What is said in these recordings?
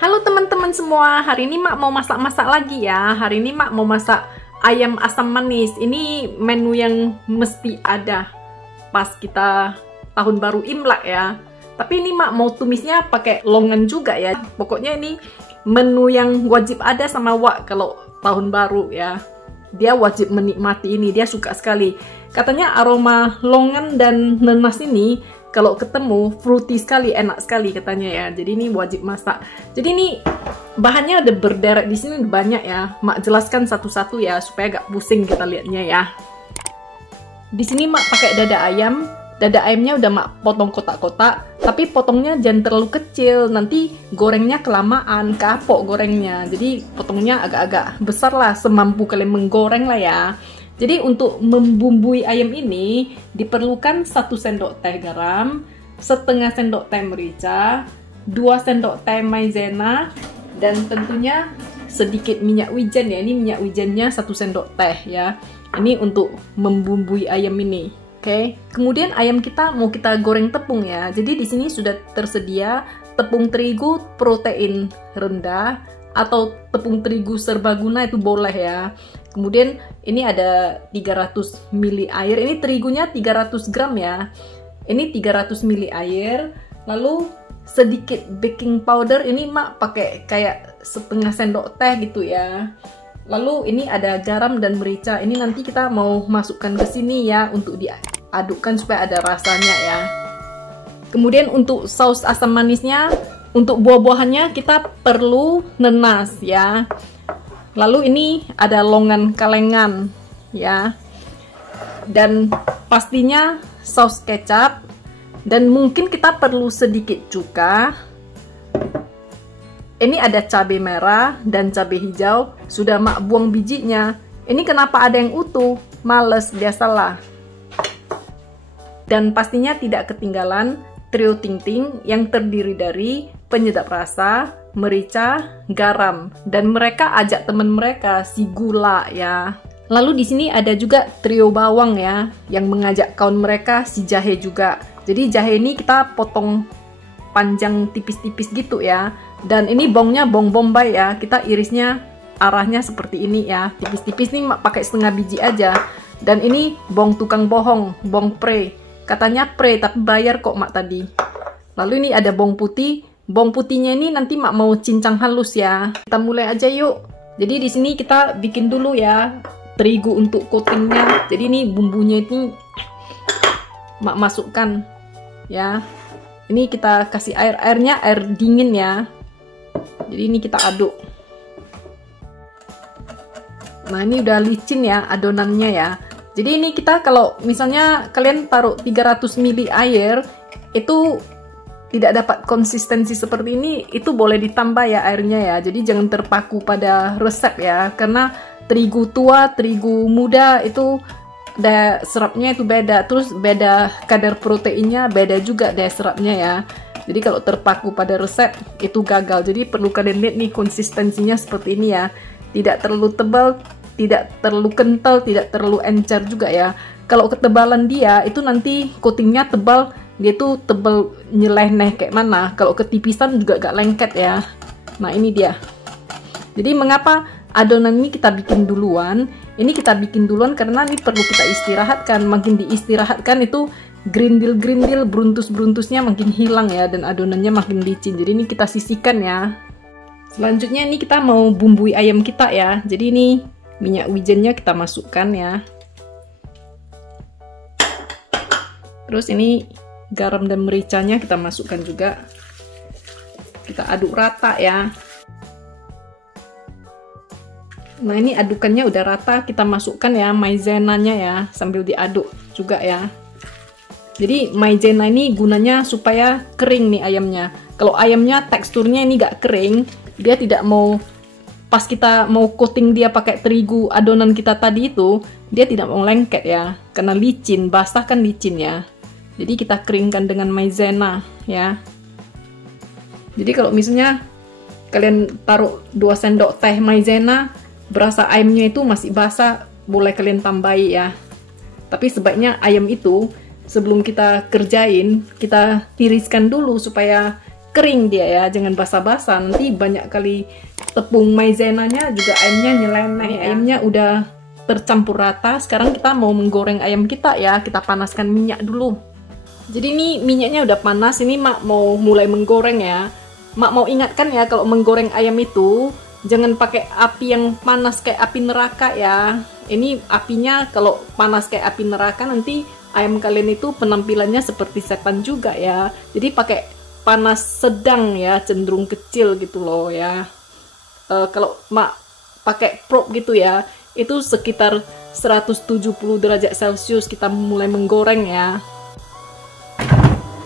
Halo teman-teman semua, hari ini Mak mau masak-masak lagi ya. Hari ini Mak mau masak ayam asam manis. Ini menu yang mesti ada pas kita tahun baru Imlek ya. Tapi ini Mak mau tumisnya pakai longan juga ya. Pokoknya ini menu yang wajib ada sama Wak kalau tahun baru ya. Dia wajib menikmati ini, dia suka sekali. Katanya aroma longan dan nanas ini kalau ketemu fruity sekali, enak sekali katanya ya. Jadi ini wajib masak. Jadi ini bahannya ada berderet di sini banyak ya. Mak jelaskan satu-satu ya supaya gak pusing kita lihatnya ya. Di sini Mak pakai dada ayam. Dada ayamnya udah Mak potong kotak-kotak, tapi potongnya jangan terlalu kecil. Nanti gorengnya kelamaan, kapok gorengnya. Jadi potongnya agak-agak besar lah, semampu kalian menggoreng lah ya. Jadi untuk membumbui ayam ini diperlukan 1 sendok teh garam, setengah sendok teh merica, 2 sendok teh maizena, dan tentunya sedikit minyak wijen ya. Ini minyak wijennya 1 sendok teh ya. Ini untuk membumbui ayam ini. Oke. Kemudian ayam kita mau kita goreng tepung ya. Jadi di sini sudah tersedia tepung terigu protein rendah atau tepung terigu serbaguna, itu boleh ya. Kemudian ini ada 300 ml air. Ini terigunya 300 gram ya. Ini 300 ml air. Lalu sedikit baking powder. Ini Mak pakai kayak setengah sendok teh gitu ya. Lalu ini ada garam dan merica. Ini nanti kita mau masukkan ke sini ya untuk diadukkan supaya ada rasanya ya. Kemudian untuk saus asam manisnya, untuk buah-buahannya kita perlu nanas ya. Lalu ini ada longan kalengan ya. Dan pastinya saus kecap, dan mungkin kita perlu sedikit cuka. Ini ada cabai merah dan cabai hijau, sudah Mak buang bijinya. Ini kenapa ada yang utuh? Males, biasalah. Dan pastinya tidak ketinggalan trio ting ting yang terdiri dari penyedap rasa, merica, garam, dan mereka ajak teman mereka si gula ya. Lalu di sini ada juga trio bawang ya, yang mengajak kawan mereka si jahe juga. Jadi jahe ini kita potong panjang tipis-tipis gitu ya. Dan ini bawangnya bawang bombay ya, kita irisnya arahnya seperti ini ya, tipis-tipis nih Mak pakai setengah biji aja. Dan ini bawang tukang bohong, bawang pre. Katanya pre tapi bayar kok Mak tadi. Lalu ini ada bawang putih. Bawang putihnya ini nanti Mak mau cincang halus ya. Kita mulai aja yuk. Jadi di sini kita bikin dulu ya terigu untuk coatingnya. Jadi ini bumbunya itu Mak masukkan ya. Ini kita kasih airnya air dingin ya. Jadi ini kita aduk. Nah ini udah licin ya adonannya ya. Jadi ini kita kalau misalnya kalian taruh 300 ml air itu tidak dapat konsistensi seperti ini, itu boleh ditambah ya airnya ya. Jadi jangan terpaku pada resep ya, karena terigu tua, terigu muda itu daya serapnya itu beda, terus beda kadar proteinnya, beda juga daya serapnya ya. Jadi kalau terpaku pada resep itu gagal. Jadi perlu kalian lihat nih konsistensinya seperti ini ya. Tidak terlalu tebal, tidak terlalu kental, tidak terlalu encer juga ya. Kalau ketebalan dia itu nanti coatingnya tebal, dia tuh tebal nyeleneh kayak mana. Kalau ketipisan juga gak lengket ya. Nah ini dia. Jadi mengapa adonan ini kita bikin duluan? Ini kita bikin duluan karena ini perlu kita istirahatkan. Makin diistirahatkan itu grindil-grindil, beruntus-beruntusnya makin hilang ya. Dan adonannya makin licin. Jadi ini kita sisihkan ya. Selanjutnya ini kita mau bumbui ayam kita ya. Jadi ini minyak wijennya kita masukkan ya. Terus ini garam dan mericanya kita masukkan juga. Kita aduk rata ya. Nah ini adukannya udah rata, kita masukkan ya maizenanya ya, sambil diaduk juga ya. Jadi maizena ini gunanya supaya kering nih ayamnya. Kalau ayamnya teksturnya ini gak kering, dia tidak mau, pas kita mau coating dia pakai terigu adonan kita tadi itu, dia tidak mau lengket ya, karena licin, basah kan licin ya. Jadi kita keringkan dengan maizena ya. Jadi kalau misalnya kalian taruh 2 sendok teh maizena, berasa ayamnya itu masih basah, boleh kalian tambahi ya. Tapi sebaiknya ayam itu sebelum kita kerjain, kita tiriskan dulu supaya kering dia ya, jangan basah-basah, nanti banyak kali tepung maizenanya juga ayamnya nyeleneh ya. Ayamnya udah tercampur rata. Sekarang kita mau menggoreng ayam kita ya, kita panaskan minyak dulu. Jadi ini minyaknya udah panas, ini Mak mau mulai menggoreng ya. Mak mau ingatkan ya, kalau menggoreng ayam itu jangan pakai api yang panas kayak api neraka ya. Ini apinya kalau panas kayak api neraka, nanti ayam kalian itu penampilannya seperti setan juga ya. Jadi pakai panas sedang ya, cenderung kecil gitu loh ya. Kalau Mak pakai probe gitu ya, itu sekitar 170 derajat Celcius kita mulai menggoreng ya.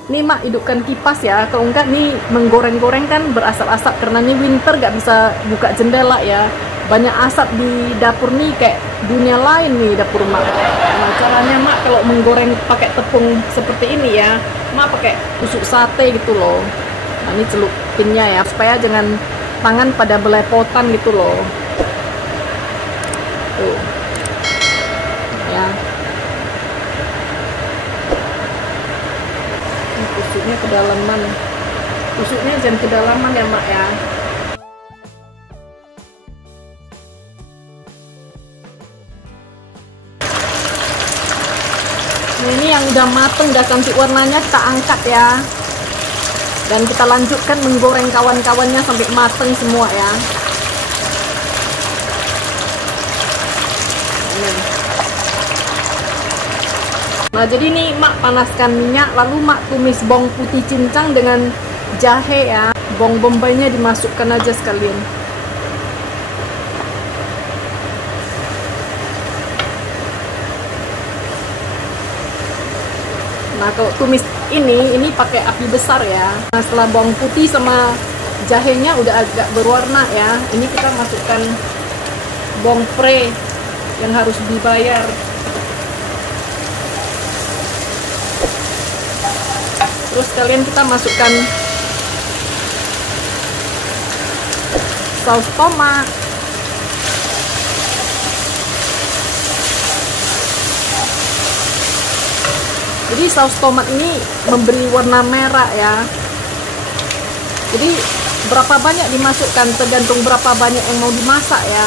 Ini Mak hidupkan kipas ya, kalau enggak nih menggoreng-goreng kan berasap-asap, karena ini winter gak bisa buka jendela ya. Banyak asap di dapur nih, kayak dunia lain nih dapur Mak. Nah, caranya Mak kalau menggoreng pakai tepung seperti ini ya, Mak pakai tusuk sate gitu loh. Nah, ini celupinnya ya, supaya jangan tangan pada belepotan gitu loh. Tuh. Ya. Ini tusuknya kedalaman. Tusuknya jangan kedalaman ya, Mak ya. Nah, ini yang udah mateng, udah cantik warnanya, kita angkat ya. Dan kita lanjutkan menggoreng kawan-kawannya sampai mateng semua ya. Nah, jadi ini Mak panaskan minyak, lalu Mak tumis bawang putih cincang dengan jahe ya. Bawang bombaynya dimasukkan aja sekalian. Nah, kalau tumis ini pakai api besar ya. Nah, setelah bawang putih sama jahenya udah agak berwarna ya, ini kita masukkan bawang pre yang harus dibayar. Terus kalian kita masukkan saus tomat. Jadi saus tomat ini memberi warna merah ya. Jadi berapa banyak dimasukkan tergantung berapa banyak yang mau dimasak ya.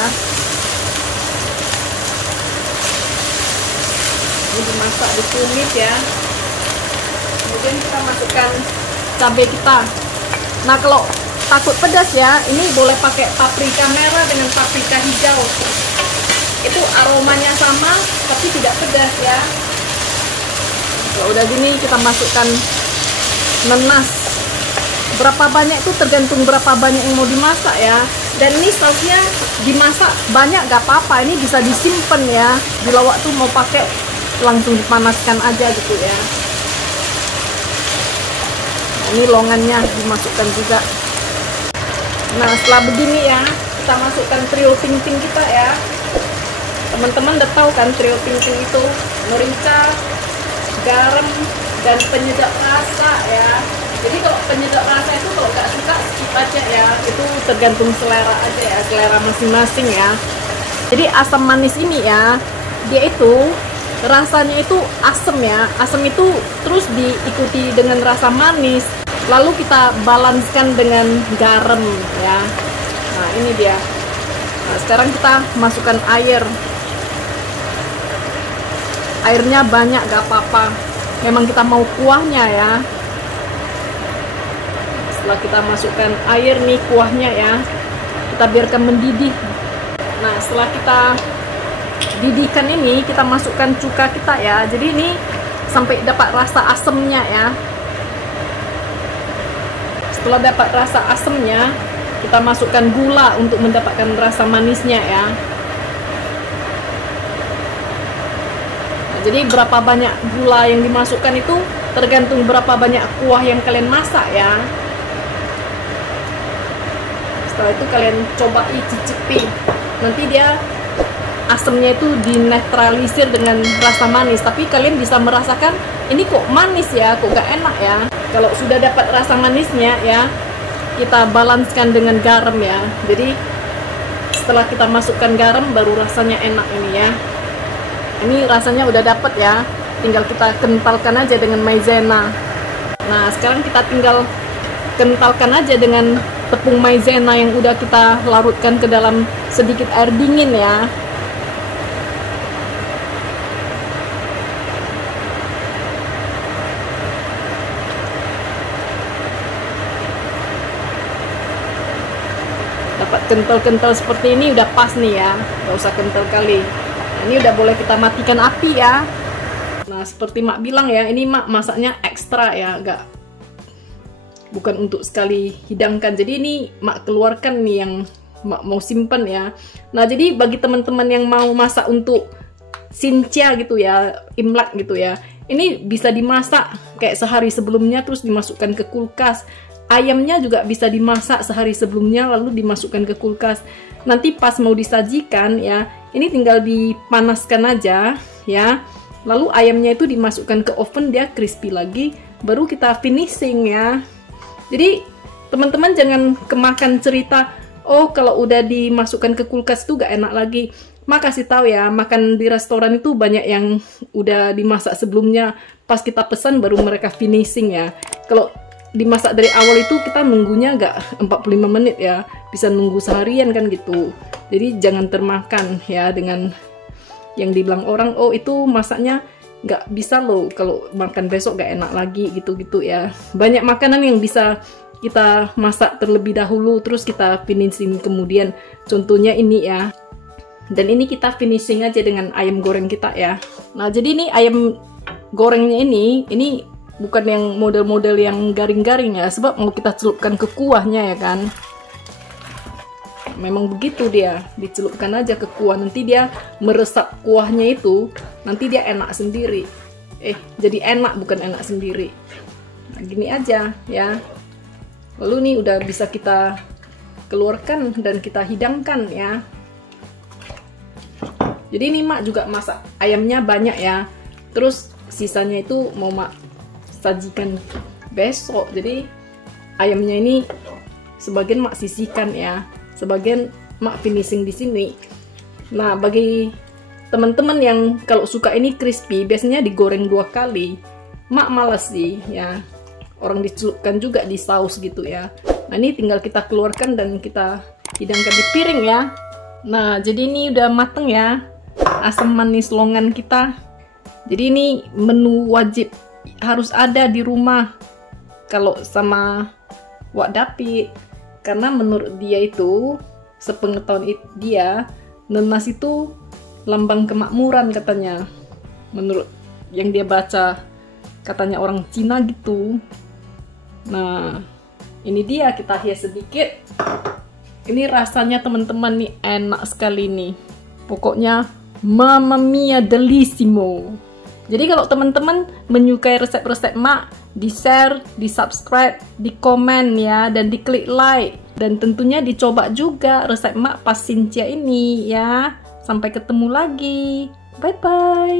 Ini dimasak, ditumis ya. Kemudian kita masukkan cabai kita. Nah, kalau takut pedas ya, ini boleh pakai paprika merah dengan paprika hijau. Itu aromanya sama tapi tidak pedas ya. Kalau udah gini kita masukkan nanas. Berapa banyak itu tergantung berapa banyak yang mau dimasak ya. Dan ini sausnya dimasak banyak gak apa-apa, ini bisa disimpan ya. Bila waktu mau pakai langsung dipanaskan aja gitu ya. Nah, ini longannya dimasukkan juga. Nah, setelah begini ya, kita masukkan trio ting-ting kita ya. Teman-teman udah tahu kan trio ting-ting itu, merica, garam, dan penyedap rasa ya. Jadi kalau penyedap rasa itu kalau nggak suka skip aja ya, itu tergantung selera aja ya, selera masing-masing ya. Jadi asam manis ini ya, dia itu rasanya itu asam ya, asam itu terus diikuti dengan rasa manis, lalu kita balanskan dengan garam ya. Nah, ini dia. Nah, sekarang kita masukkan air. Airnya banyak gak apa-apa, memang kita mau kuahnya ya. Setelah kita masukkan air nih kuahnya ya, kita biarkan mendidih. Nah, setelah kita didihkan ini, kita masukkan cuka kita ya. Jadi ini sampai dapat rasa asemnya ya. Setelah dapat rasa asemnya, kita masukkan gula untuk mendapatkan rasa manisnya ya. Jadi berapa banyak gula yang dimasukkan itu tergantung berapa banyak kuah yang kalian masak ya. Setelah itu kalian cobai, cicipi. Nanti dia asamnya itu dinetralisir dengan rasa manis. Tapi kalian bisa merasakan ini kok manis ya, kok gak enak ya. Kalau sudah dapat rasa manisnya ya, kita balanskan dengan garam ya. Jadi setelah kita masukkan garam baru rasanya enak ini ya. Ini rasanya udah dapet ya, tinggal kita kentalkan aja dengan maizena. Nah, sekarang kita tinggal kentalkan aja dengan tepung maizena yang udah kita larutkan ke dalam sedikit air dingin ya. Dapat kental-kental seperti ini udah pas nih ya, nggak usah kental kali. Nah, ini udah boleh kita matikan api ya. Nah, seperti Mak bilang ya, ini Mak masaknya ekstra ya, bukan untuk sekali hidangkan. Jadi ini Mak keluarkan nih yang Mak mau simpan ya. Nah, jadi bagi teman-teman yang mau masak untuk Xinjia gitu ya, Imlek gitu ya, ini bisa dimasak kayak sehari sebelumnya terus dimasukkan ke kulkas. Ayamnya juga bisa dimasak sehari sebelumnya lalu dimasukkan ke kulkas. Nanti pas mau disajikan ya, ini tinggal dipanaskan aja ya. Lalu ayamnya itu dimasukkan ke oven, dia crispy lagi, baru kita finishing ya. Jadi teman-teman jangan kemakan cerita, oh kalau udah dimasukkan ke kulkas itu gak enak lagi. Mak kasih tahu ya, makan di restoran itu banyak yang udah dimasak sebelumnya, pas kita pesan baru mereka finishing ya. Kalau dimasak dari awal itu kita nunggunya nggak 45 menit ya, bisa nunggu seharian kan gitu. Jadi jangan termakan ya dengan yang dibilang orang, oh itu masaknya nggak bisa loh, kalau makan besok nggak enak lagi gitu-gitu ya. Banyak makanan yang bisa kita masak terlebih dahulu terus kita finishing kemudian, contohnya ini ya. Dan ini kita finishing aja dengan ayam goreng kita ya. Nah jadi ini ayam gorengnya ini bukan yang model-model yang garing-garing ya, sebab mau kita celupkan ke kuahnya ya kan. Memang begitu dia, dicelupkan aja ke kuah, nanti dia meresap kuahnya itu, nanti dia enak sendiri. Jadi enak bukan enak sendiri. Nah, gini aja ya. Lalu nih udah bisa kita keluarkan dan kita hidangkan ya. Jadi ini Mak juga masak ayamnya banyak ya. Terus sisanya itu mau Mak sajikan besok. Jadi ayamnya ini sebagian Mak sisihkan ya, sebagian Mak finishing di sini. Nah, bagi teman-teman yang kalau suka ini crispy, biasanya digoreng 2 kali. Mak males sih ya. Orang dicelupkan juga di saus gitu ya. Nah, ini tinggal kita keluarkan dan kita hidangkan di piring ya. Nah, jadi ini udah mateng ya asam manis longan kita. Jadi ini menu wajib harus ada di rumah kalau sama Wak Dapi, karena menurut dia itu, sepengetahuan dia, nenas itu lambang kemakmuran katanya, menurut yang dia baca, katanya orang Cina gitu. Nah ini dia, kita hias sedikit. Ini rasanya teman-teman nih enak sekali nih, pokoknya mamma mia delissimo. Jadi kalau teman-teman menyukai resep-resep Mak, di-share, di-subscribe, di-komen ya, dan di-klik like. Dan tentunya dicoba juga resep Mak pas Xinjia ini ya. Sampai ketemu lagi. Bye-bye.